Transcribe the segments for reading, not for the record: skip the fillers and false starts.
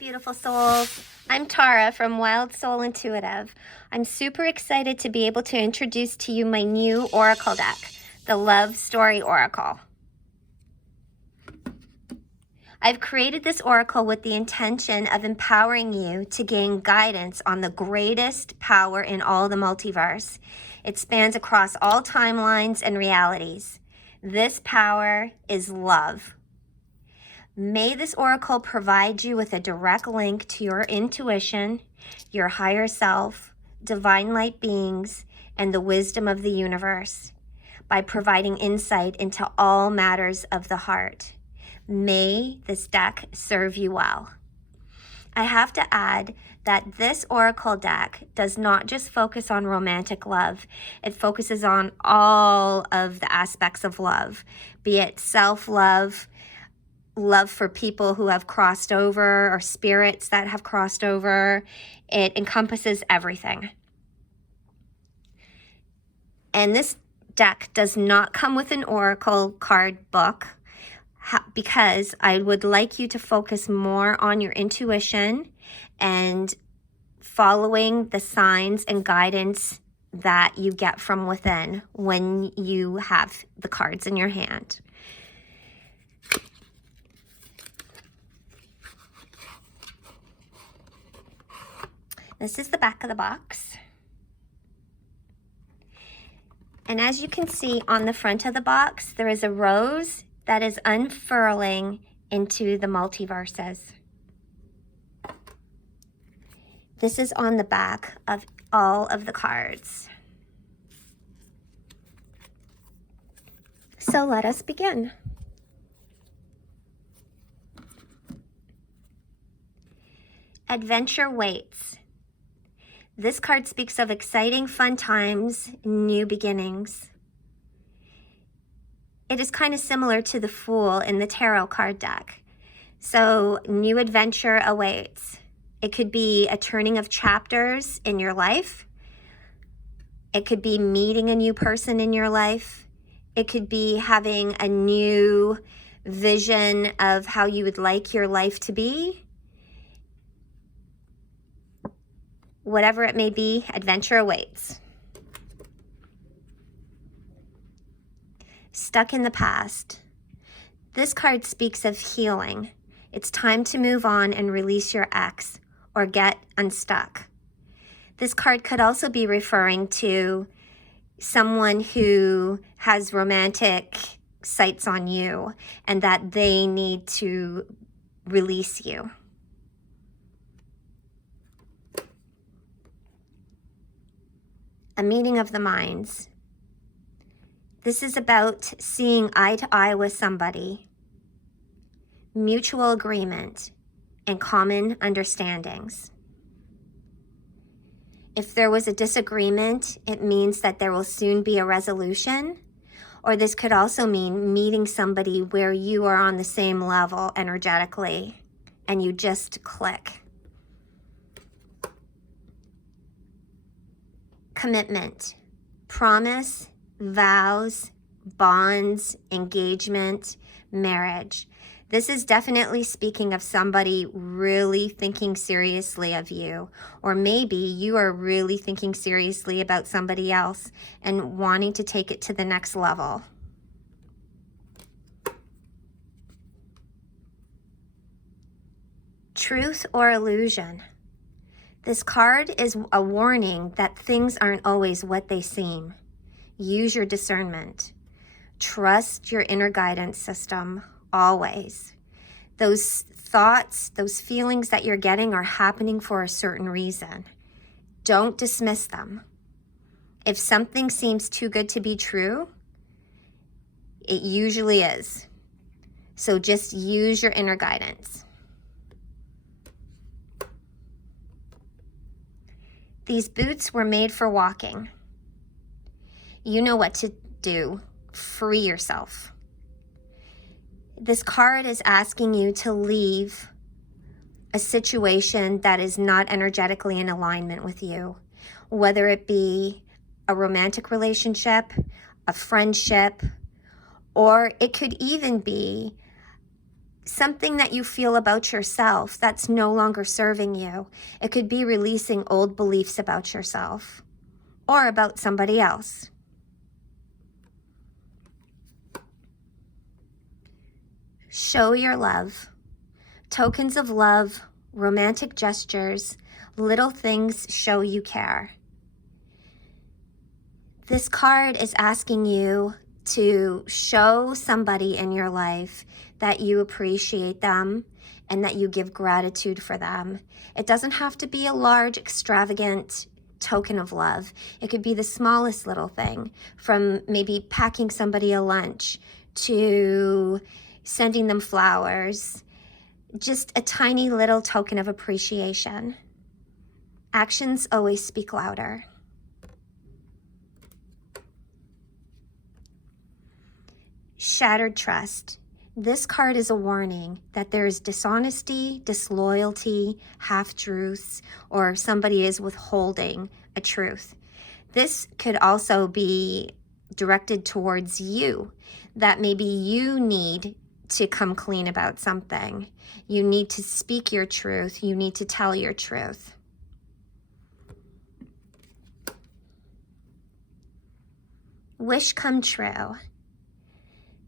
beautiful souls. I'm Tara from Wild Soul Intuitive. I'm super excited to be able to introduce to you my new Oracle deck, the Love Story Oracle. I've created this Oracle with the intention of empowering you to gain guidance on the greatest power in all the multiverse. It spans across all timelines and realities. This power is love. May this Oracle provide you with a direct link to your intuition, your higher self, divine light beings, and the wisdom of the universe by providing insight into all matters of the heart. May this deck serve you well. I have to add that this Oracle deck does not just focus on romantic love. It focuses on all of the aspects of love, be it self-love, love for people who have crossed over or spirits that have crossed over. It encompasses everything. And this deck does not come with an Oracle card book because I would like you to focus more on your intuition and following the signs and guidance that you get from within when you have the cards in your hand. This is the back of the box. And as you can see on the front of the box, there is a rose that is unfurling into the multiverses. This is on the back of all of the cards. So let us begin. Adventure waits. This card speaks of exciting, fun times, new beginnings. It is kind of similar to the Fool in the Tarot card deck. So, new adventure awaits. It could be a turning of chapters in your life. It could be meeting a new person in your life. It could be having a new vision of how you would like your life to be. Whatever it may be, adventure awaits. Stuck in the past. This card speaks of healing. It's time to move on and release your ex or get unstuck. This card could also be referring to someone who has romantic sights on you and that they need to release you. A meeting of the minds. This is about seeing eye to eye with somebody, mutual agreement, and common understandings. If there was a disagreement, it means that there will soon be a resolution, or this could also mean meeting somebody where you are on the same level energetically and you just click. Commitment, promise, vows, bonds, engagement, marriage. This is definitely speaking of somebody really thinking seriously of you, or maybe you are really thinking seriously about somebody else and wanting to take it to the next level. Truth or illusion. This card is a warning that things aren't always what they seem. Use your discernment. Trust your inner guidance system, always. Those thoughts, those feelings that you're getting are happening for a certain reason. Don't dismiss them. If something seems too good to be true, it usually is. So just use your inner guidance. These boots were made for walking. You know what to do. Free yourself. This card is asking you to leave a situation that is not energetically in alignment with you, whether it be a romantic relationship, a friendship, or it could even be something that you feel about yourself that's no longer serving you. It could be releasing old beliefs about yourself or about somebody else. Show your love. Tokens of love, romantic gestures, little things show you care. This card is asking you to show somebody in your life that you appreciate them and that you give gratitude for them. It doesn't have to be a large, extravagant token of love. It could be the smallest little thing, from maybe packing somebody a lunch to sending them flowers. Just a tiny little token of appreciation. Actions always speak louder. Shattered trust. This card is a warning that there is dishonesty, disloyalty, half-truths, or somebody is withholding a truth. This could also be directed towards you, that maybe you need to come clean about something. You need to speak your truth. You need to tell your truth. Wish come true.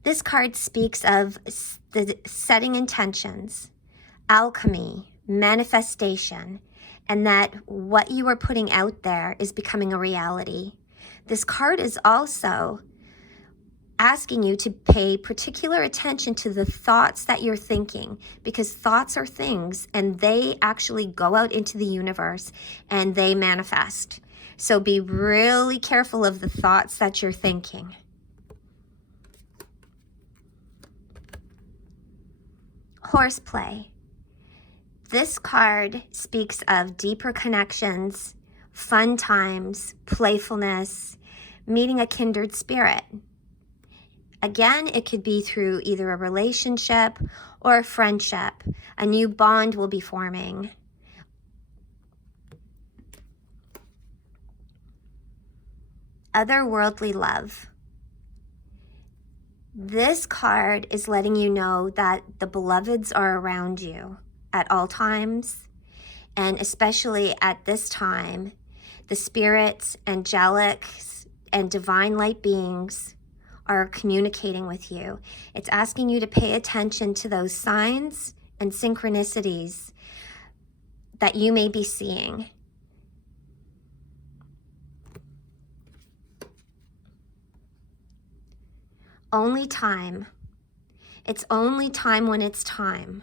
This card speaks of the setting intentions, alchemy, manifestation, and that what you are putting out there is becoming a reality. This card is also asking you to pay particular attention to the thoughts that you're thinking, because thoughts are things and they actually go out into the universe and they manifest. So be really careful of the thoughts that you're thinking. Horseplay. This card speaks of deeper connections, fun times, playfulness, meeting a kindred spirit. Again, it could be through either a relationship or a friendship. A new bond will be forming. Otherworldly love. This card is letting you know that the beloveds are around you at all times, and especially at this time, the spirits, angelics, and divine light beings are communicating with you. It's asking you to pay attention to those signs and synchronicities that you may be seeing. Only time. It's only time when it's time.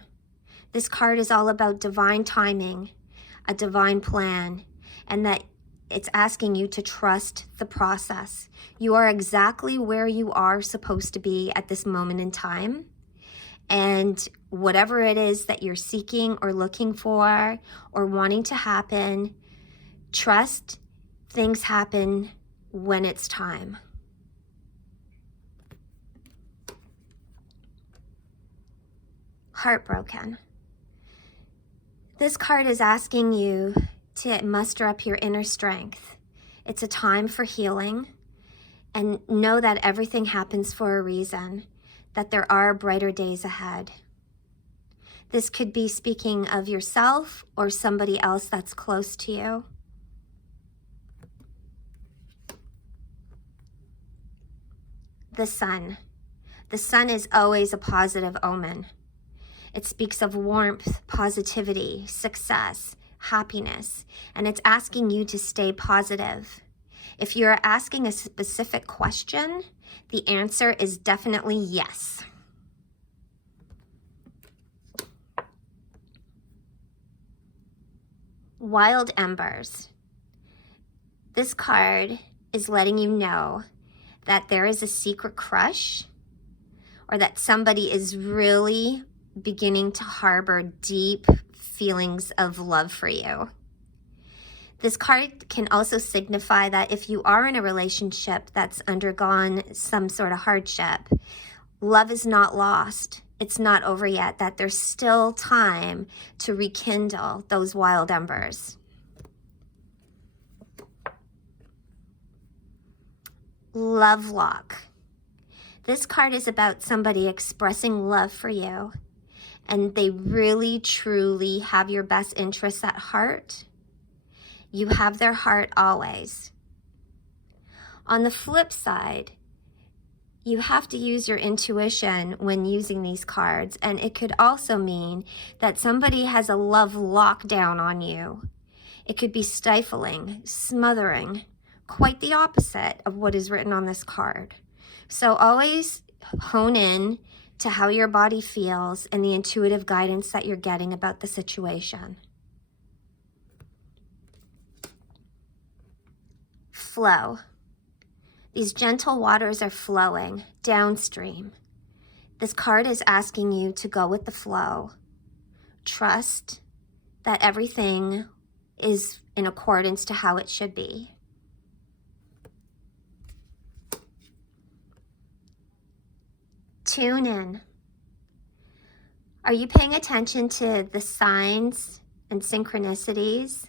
This card is all about divine timing, a divine plan, and that it's asking you to trust the process. You are exactly where you are supposed to be at this moment in time. And whatever it is that you're seeking or looking for or wanting to happen, trust things happen when it's time. Heartbroken. This card is asking you to muster up your inner strength. It's a time for healing, and know that everything happens for a reason, that there are brighter days ahead. This could be speaking of yourself or somebody else that's close to you. The sun. The sun is always a positive omen. It speaks of warmth, positivity, success, happiness, and it's asking you to stay positive. If you're asking a specific question, the answer is definitely yes. Wild Embers. This card is letting you know that there is a secret crush, or that somebody is really beginning to harbor deep feelings of love for you. This card can also signify that if you are in a relationship that's undergone some sort of hardship, love is not lost. It's not over yet, that there's still time to rekindle those wild embers. Lovelock. This card is about somebody expressing love for you, and they really, truly have your best interests at heart, you have their heart always. On the flip side, you have to use your intuition when using these cards, and it could also mean that somebody has a love lockdown on you. It could be stifling, smothering, quite the opposite of what is written on this card. So always hone in to how your body feels and the intuitive guidance that you're getting about the situation. Flow. These gentle waters are flowing downstream. This card is asking you to go with the flow. Trust that everything is in accordance to how it should be. Tune in. Are you paying attention to the signs and synchronicities,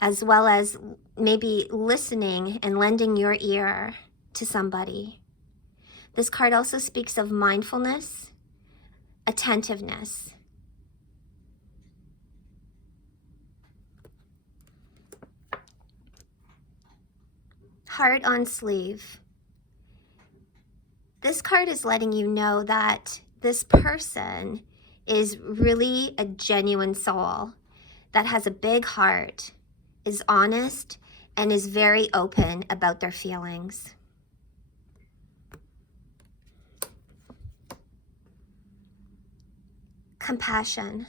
as well as maybe listening and lending your ear to somebody? This card also speaks of mindfulness, attentiveness. Heart on sleeve. This card is letting you know that this person is really a genuine soul that has a big heart, is honest, and is very open about their feelings. Compassion.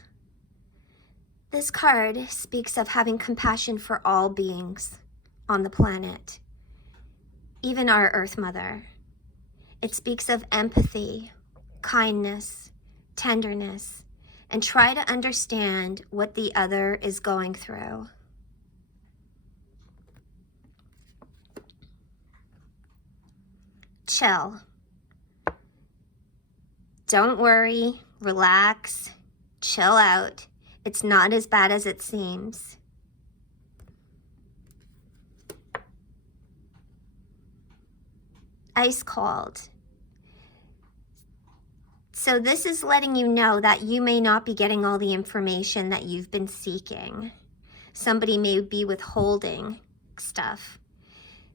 This card speaks of having compassion for all beings on the planet, even our Earth Mother. It speaks of empathy, kindness, tenderness, and try to understand what the other is going through. Chill. Don't worry, relax, chill out. It's not as bad as it seems. Ice cold. So this is letting you know that you may not be getting all the information that you've been seeking. Somebody may be withholding stuff.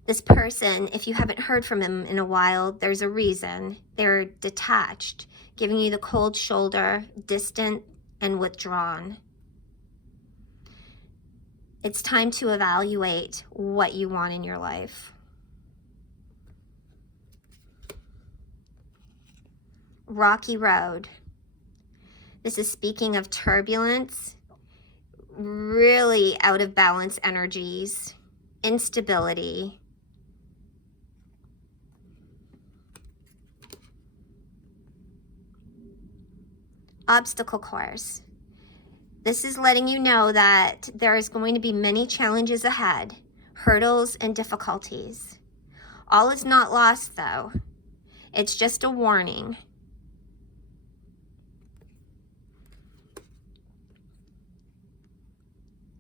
This person, if you haven't heard from him in a while, there's a reason. They're detached, giving you the cold shoulder, distant and withdrawn. It's time to evaluate what you want in your life. Rocky road. This is speaking of turbulence, really out of balance energies, instability. Obstacle course. This is letting you know that there is going to be many challenges ahead, hurdles and difficulties. All is not lost though. It's just a warning.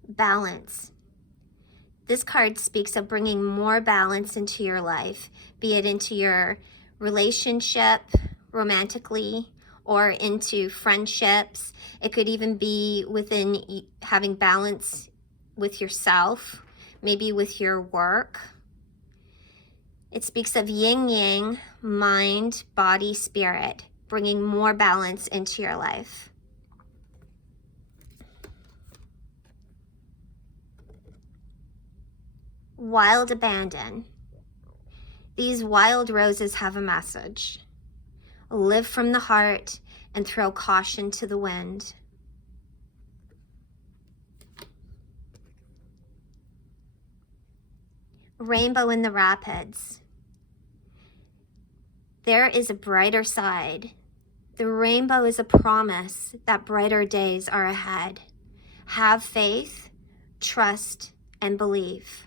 Balance. This card speaks of bringing more balance into your life, be it into your relationship, romantically, or into friendships. It could even be within having balance with yourself, maybe with your work. It speaks of yin-yang, mind, body, spirit, bringing more balance into your life. Wild abandon. These wild roses have a message. Live from the heart and throw caution to the wind. Rainbow in the rapids. There is a brighter side. The rainbow is a promise that brighter days are ahead. Have faith, trust, and believe.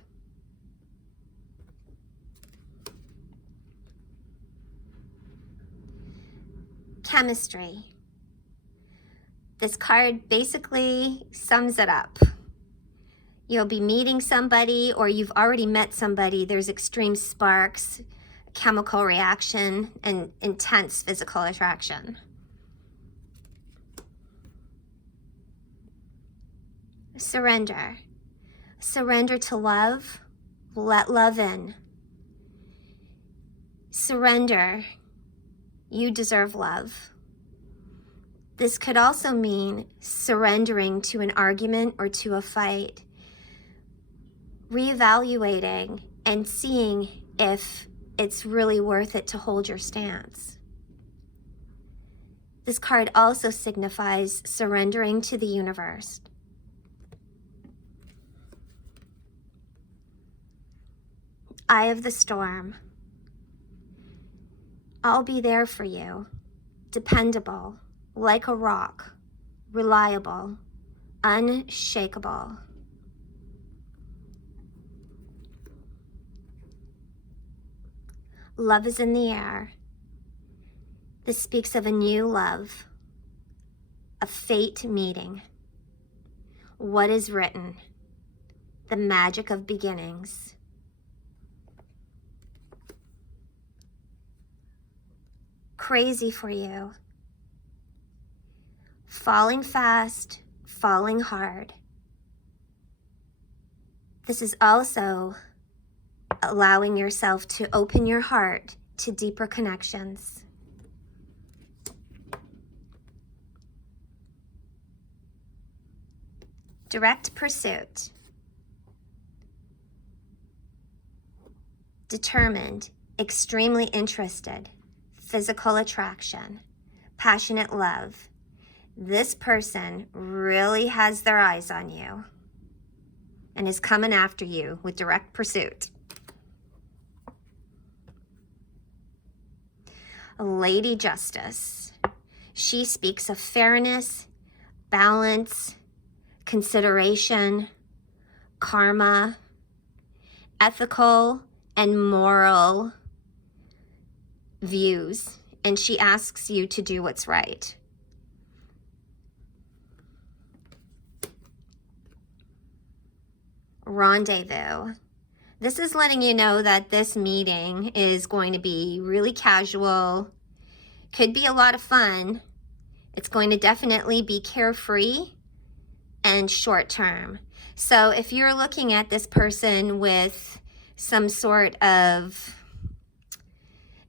Chemistry. This card basically sums it up. You'll be meeting somebody, or you've already met somebody. There's extreme sparks, chemical reaction, and intense physical attraction. Surrender. Surrender to love. Let love in. Surrender. You deserve love. This could also mean surrendering to an argument or to a fight, reevaluating and seeing if it's really worth it to hold your stance. This card also signifies surrendering to the universe. Eye of the storm. I'll be there for you, dependable, like a rock, reliable, unshakable. Love is in the air. This speaks of a new love, a fate meeting. What is written? The magic of beginnings. Crazy for you. Falling fast, falling hard. This is also allowing yourself to open your heart to deeper connections. Direct pursuit. Determined, extremely interested, physical attraction, passionate love. This person really has their eyes on you and is coming after you with direct pursuit. Lady Justice. She speaks of fairness, balance, consideration, karma, ethical and moral views, and she asks you to do what's right. Rendezvous. This is letting you know that this meeting is going to be really casual, could be a lot of fun. It's going to definitely be carefree and short term. So if you're looking at this person with some sort of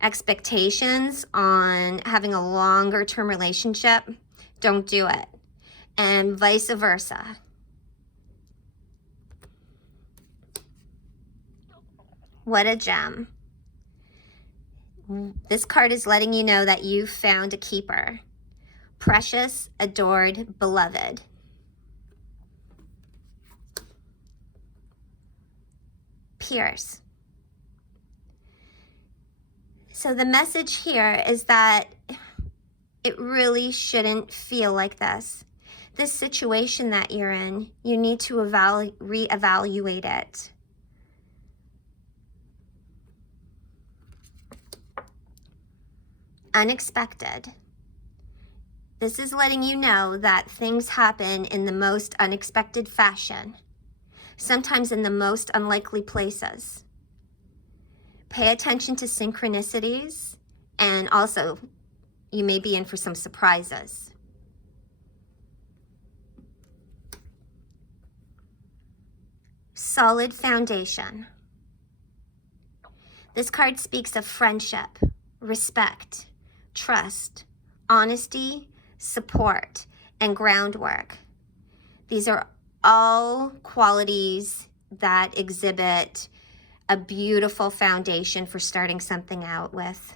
expectations on having a longer term relationship, don't do it. And vice versa. What a gem. This card is letting you know that you've found a keeper. Precious, adored, beloved. Pierce. So the message here is that it really shouldn't feel like this. This situation that you're in, you need to reevaluate it. Unexpected. This is letting you know that things happen in the most unexpected fashion, sometimes in the most unlikely places. Pay attention to synchronicities, and also you may be in for some surprises. Solid foundation. This card speaks of friendship, respect, trust, honesty, support, and groundwork. These are all qualities that exhibit a beautiful foundation for starting something out with.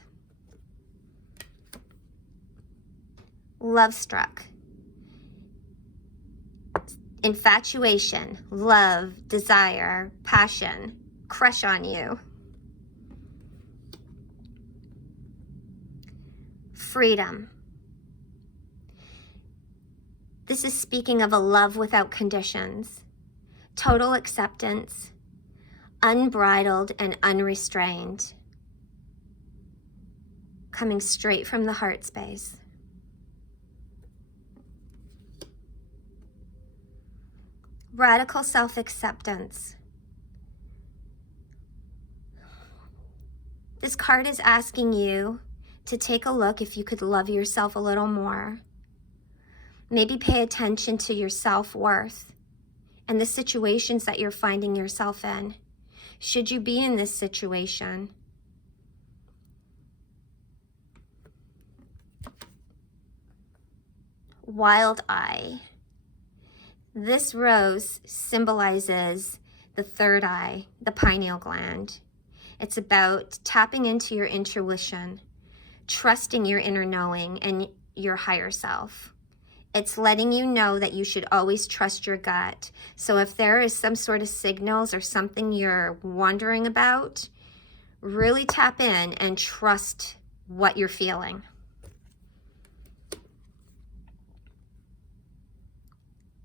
Love struck. Infatuation, love, desire, passion, crush on you. Freedom. This is speaking of a love without conditions, total acceptance, unbridled and unrestrained, coming straight from the heart space. Radical self-acceptance. This card is asking you to take a look if you could love yourself a little more. Maybe pay attention to your self-worth and the situations that you're finding yourself in. Should you be in this situation? Wild eye. This rose symbolizes the third eye, the pineal gland. It's about tapping into your intuition, trusting your inner knowing and your higher self. It's letting you know that you should always trust your gut. So if there is some sort of signals or something you're wondering about, really tap in and trust what you're feeling.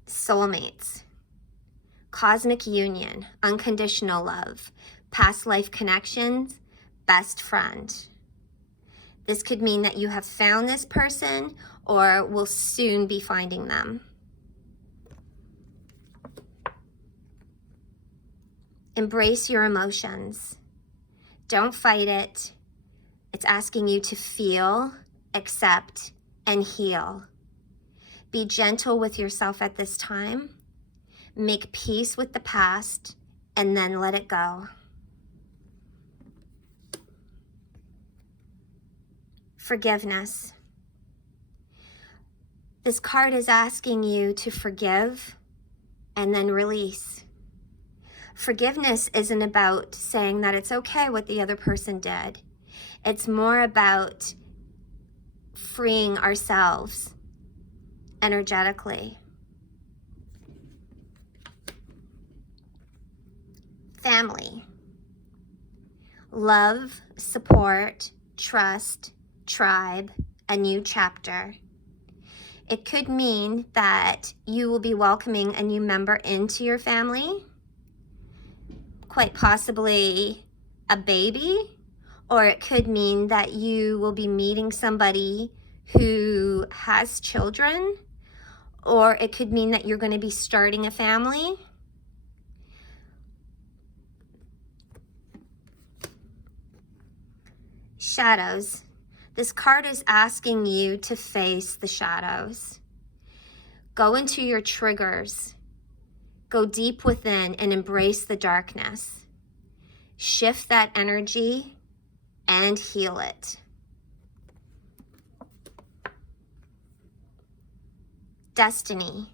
Soulmates, cosmic union, unconditional love, past life connections, best friend. This could mean that you have found this person or will soon be finding them. Embrace your emotions. Don't fight it. It's asking you to feel, accept, and heal. Be gentle with yourself at this time. Make peace with the past and then let it go. Forgiveness. This card is asking you to forgive and then release. Forgiveness isn't about saying that it's okay what the other person did. It's more about freeing ourselves energetically. Family. Love, support, trust, tribe, a new chapter. It could mean that you will be welcoming a new member into your family, quite possibly a baby, or it could mean that you will be meeting somebody who has children, or it could mean that you're going to be starting a family. Shadows. This card is asking you to face the shadows. Go into your triggers. Go deep within and embrace the darkness. Shift that energy and heal it. Destiny.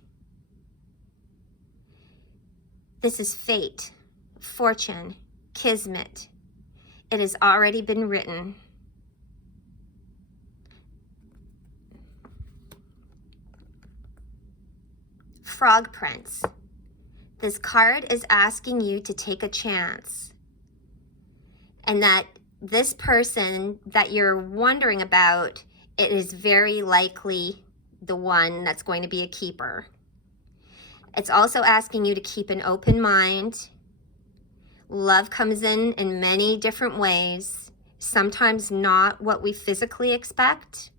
This is fate, fortune, kismet. It has already been written. Frog Prince. This card is asking you to take a chance, and that this person that you're wondering about, it is very likely the one that's going to be a keeper. It's also asking you to keep an open mind. Love comes in many different ways, sometimes not what we physically expect,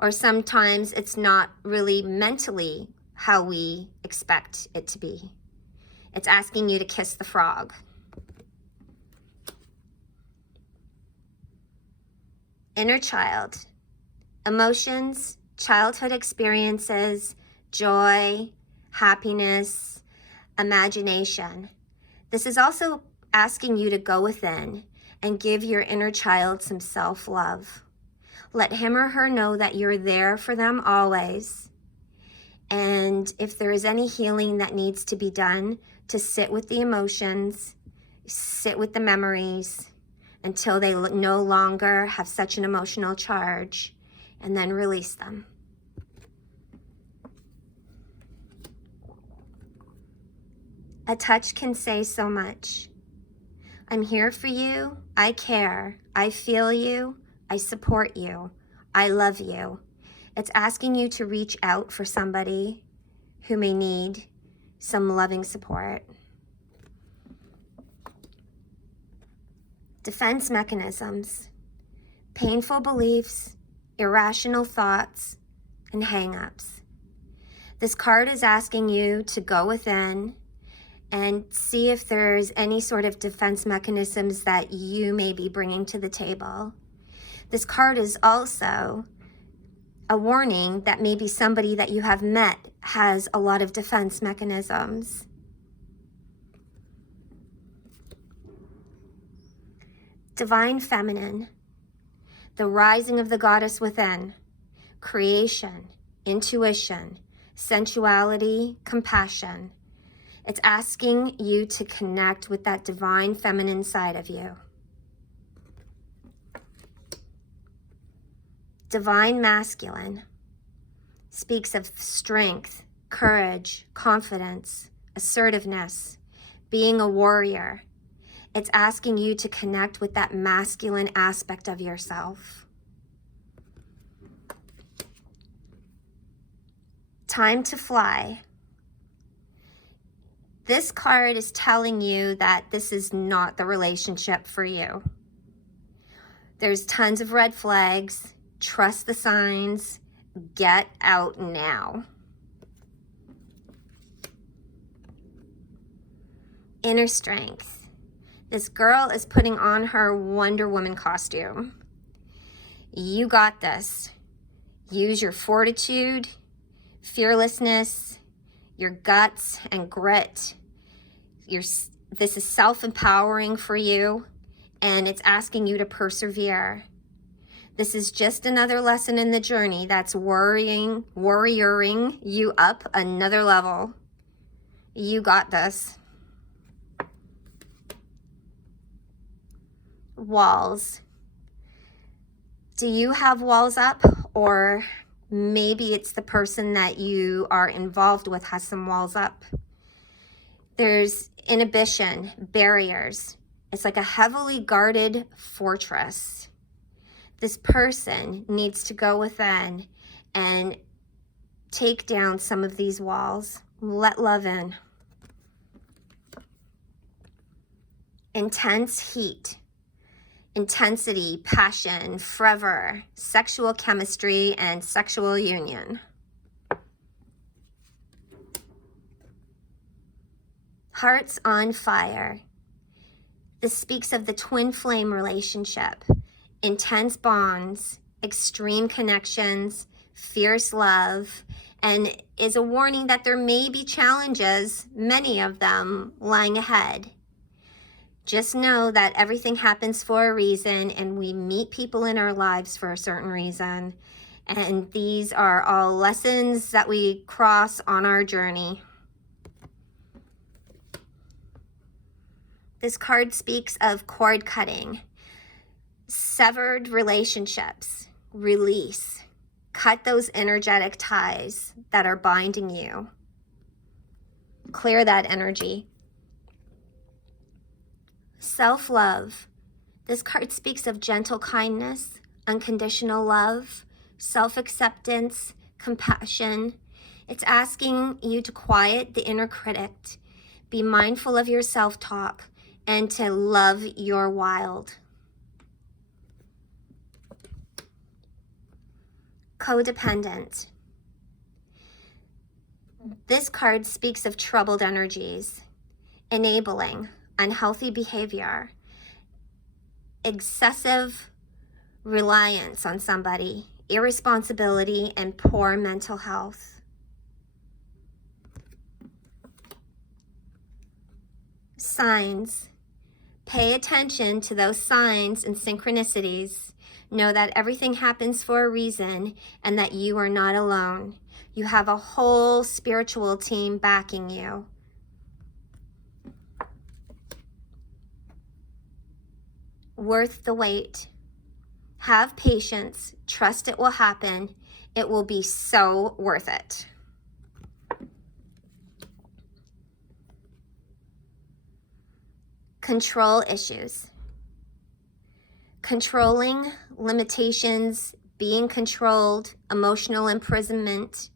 or sometimes it's not really mentally how we expect it to be. It's asking you to kiss the frog. Inner child. Emotions, childhood experiences, joy, happiness, imagination. This is also asking you to go within and give your inner child some self-love. Let him or her know that you're there for them always. And if there is any healing that needs to be done, to sit with the emotions, sit with the memories until they no longer have such an emotional charge, and then release them. A touch can say so much. I'm here for you. I care. I feel you. I support you. I love you. It's asking you to reach out for somebody who may need some loving support. Defense mechanisms, painful beliefs, irrational thoughts, and hang-ups. This card is asking you to go within and see if there's any sort of defense mechanisms that you may be bringing to the table. This card is also a warning that maybe somebody that you have met has a lot of defense mechanisms. Divine feminine, the rising of the goddess within, creation, intuition, sensuality, compassion. It's asking you to connect with that divine feminine side of you. Divine masculine speaks of strength, courage, confidence, assertiveness, being a warrior. It's asking you to connect with that masculine aspect of yourself. Time to fly. This card is telling you that this is not the relationship for you. There's tons of red flags. Trust the signs. Get out now. Inner strength. This girl is putting on her Wonder Woman costume. You got this. Use your fortitude, fearlessness, your guts and grit. This is self-empowering for you, and it's asking you to persevere. This is just another lesson in the journey that's warrioring you up another level. You got this. Walls. Do you have walls up? Or maybe it's the person that you are involved with has some walls up. There's inhibition, barriers. It's like a heavily guarded fortress. This person needs to go within and take down some of these walls. Let love in. Intense heat. Intensity, passion, fervor, sexual chemistry, and sexual union. Hearts on fire. This speaks of the twin flame relationship, intense bonds, extreme connections, fierce love, and is a warning that there may be challenges, many of them, lying ahead. Just know that everything happens for a reason, and we meet people in our lives for a certain reason. And these are all lessons that we cross on our journey. This card speaks of cord cutting, severed relationships, release. Cut those energetic ties that are binding you. Clear that energy. Self-love. This card speaks of gentle kindness, unconditional love, self-acceptance, compassion. It's asking you to quiet the inner critic, be mindful of your self-talk, and to love your wild. Codependent. This card speaks of troubled energies, enabling, unhealthy behavior, excessive reliance on somebody, irresponsibility, and poor mental health. Signs. Pay attention to those signs and synchronicities. Know that everything happens for a reason and that you are not alone. You have a whole spiritual team backing you. Worth the wait. Have patience. Trust it will happen. It will be so worth it. Control issues. Controlling, limitations, being controlled, emotional imprisonment.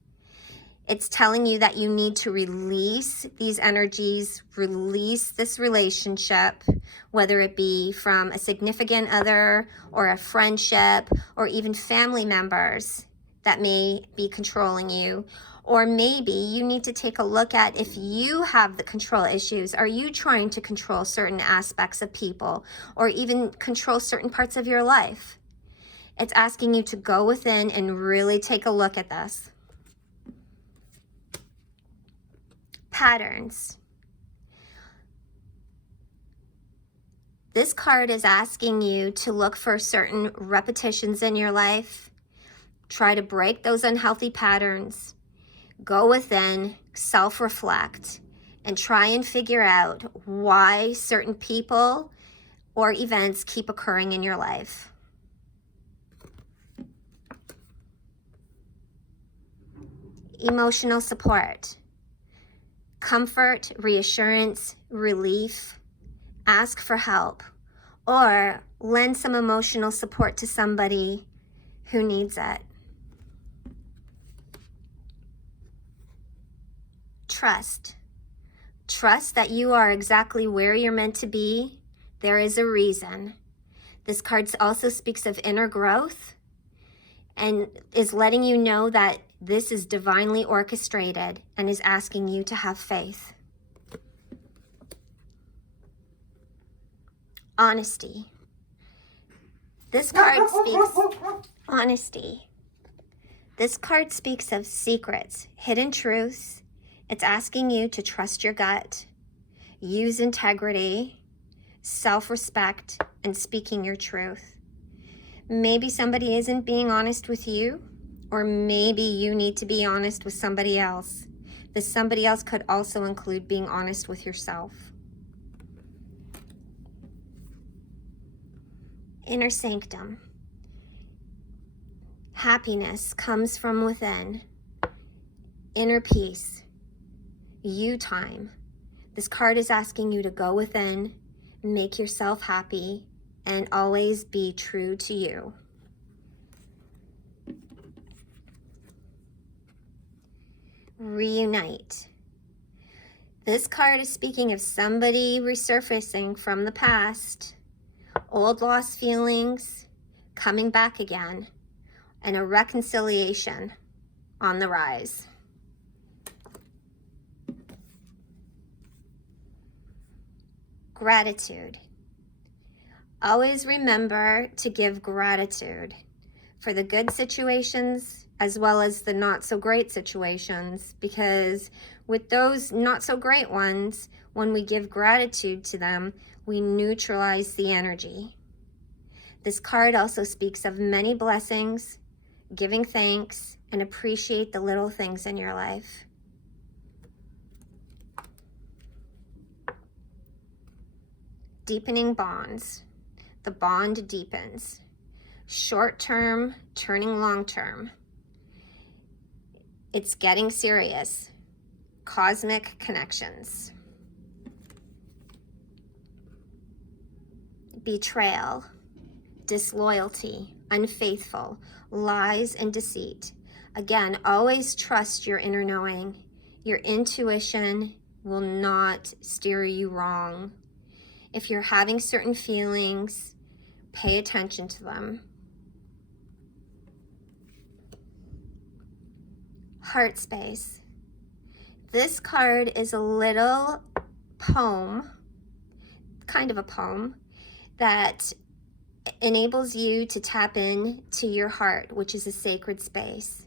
It's telling you that you need to release these energies, release this relationship, whether it be from a significant other or a friendship or even family members that may be controlling you. Or maybe you need to take a look at if you have the control issues. Are you trying to control certain aspects of people or even control certain parts of your life? It's asking you to go within and really take a look at this. Patterns. This card is asking you to look for certain repetitions in your life. Try to break those unhealthy patterns. Go within, self-reflect, and try and figure out why certain people or events keep occurring in your life. Emotional support. Comfort, reassurance, relief. Ask for help, or lend some emotional support to somebody who needs it. Trust. Trust that you are exactly where you're meant to be. There is a reason. This card also speaks of inner growth and is letting you know that this is divinely orchestrated and is asking you to have faith. Honesty. This card speaks honesty. This card speaks of secrets, hidden truths. It's asking you to trust your gut, use integrity, self-respect, and speaking your truth. Maybe somebody isn't being honest with you, or maybe you need to be honest with somebody else. This somebody else could also include being honest with yourself. Inner sanctum. Happiness comes from within. Inner peace. You time. This card is asking you to go within, make yourself happy, and always be true to you. Reunite. This card is speaking of somebody resurfacing from the past, old lost feelings coming back again, and a reconciliation on the rise. Gratitude. Always remember to give gratitude for the good situations as well as the not so great situations, because with those not so great ones, when we give gratitude to them, we neutralize the energy. This card also speaks of many blessings, giving thanks, and appreciate the little things in your life. Deepening bonds. The bond deepens. Short term, turning long term. It's getting serious. Cosmic connections. Betrayal, disloyalty, unfaithful, lies, and deceit. Again, always trust your inner knowing. Your intuition will not steer you wrong. If you're having certain feelings, pay attention to them. Heart space. This card is a little poem, kind of a poem, that enables you to tap in to your heart, which is a sacred space.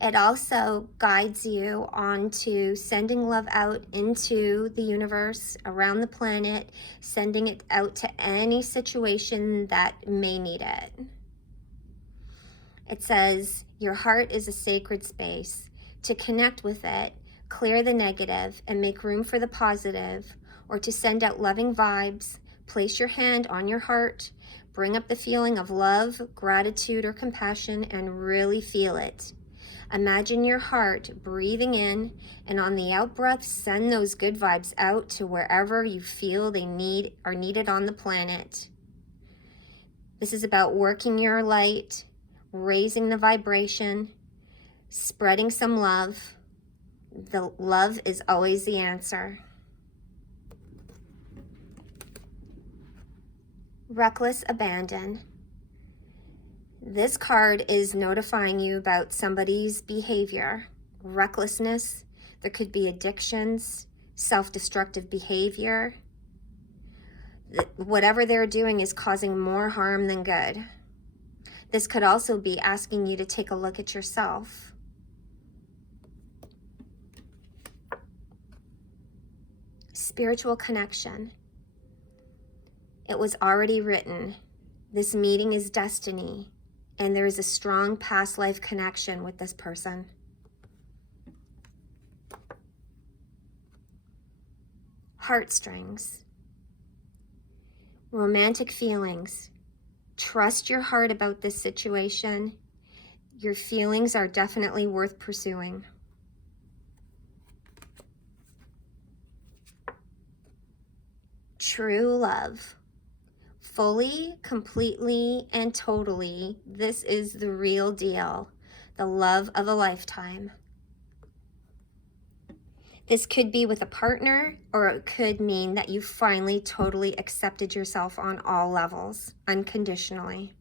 It also guides you on to sending love out into the universe, around the planet, sending it out to any situation that may need it. It says, your heart is a sacred space. To connect with it, clear the negative and make room for the positive, or to send out loving vibes, place your hand on your heart, bring up the feeling of love, gratitude, or compassion, and really feel it. Imagine your heart breathing in, and on the out breath, send those good vibes out to wherever you feel they are needed on the planet. This is about working your light, raising the vibration, spreading some love. The love is always the answer. Reckless abandon. This card is notifying you about somebody's behavior, recklessness. There could be addictions, self-destructive behavior. Whatever they're doing is causing more harm than good. This could also be asking you to take a look at yourself. Spiritual connection. It was already written. This meeting is destiny, and there is a strong past life connection with this person. Heartstrings. Romantic feelings. Trust your heart about this situation. Your feelings are definitely worth pursuing. True love. Fully, completely, and totally, this is the real deal. The love of a lifetime. This could be with a partner, or it could mean that you finally totally accepted yourself on all levels, unconditionally.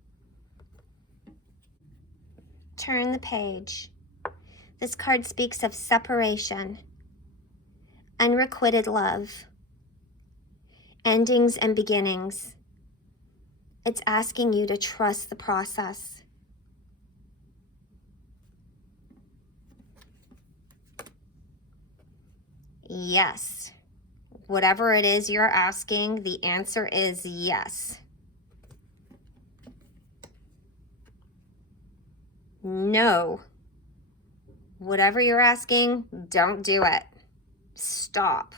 Turn the page. This card speaks of separation, unrequited love, endings and beginnings. It's asking you to trust the process. Yes. Whatever it is you're asking, the answer is yes. No. Whatever you're asking, don't do it. Stop.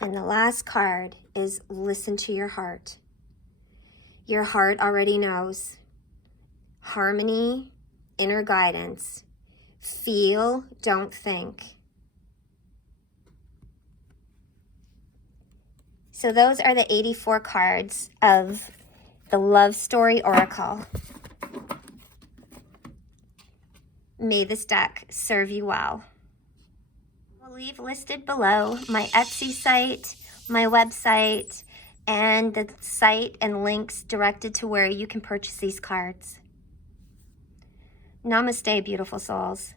And the last card is listen to your heart. Your heart already knows. Harmony, inner guidance. Feel, don't think. So those are the 84 cards of the Love Story Oracle. May this deck serve you well. I'll leave listed below my Etsy site, my website, and the site and links directed to where you can purchase these cards. Namaste, beautiful souls.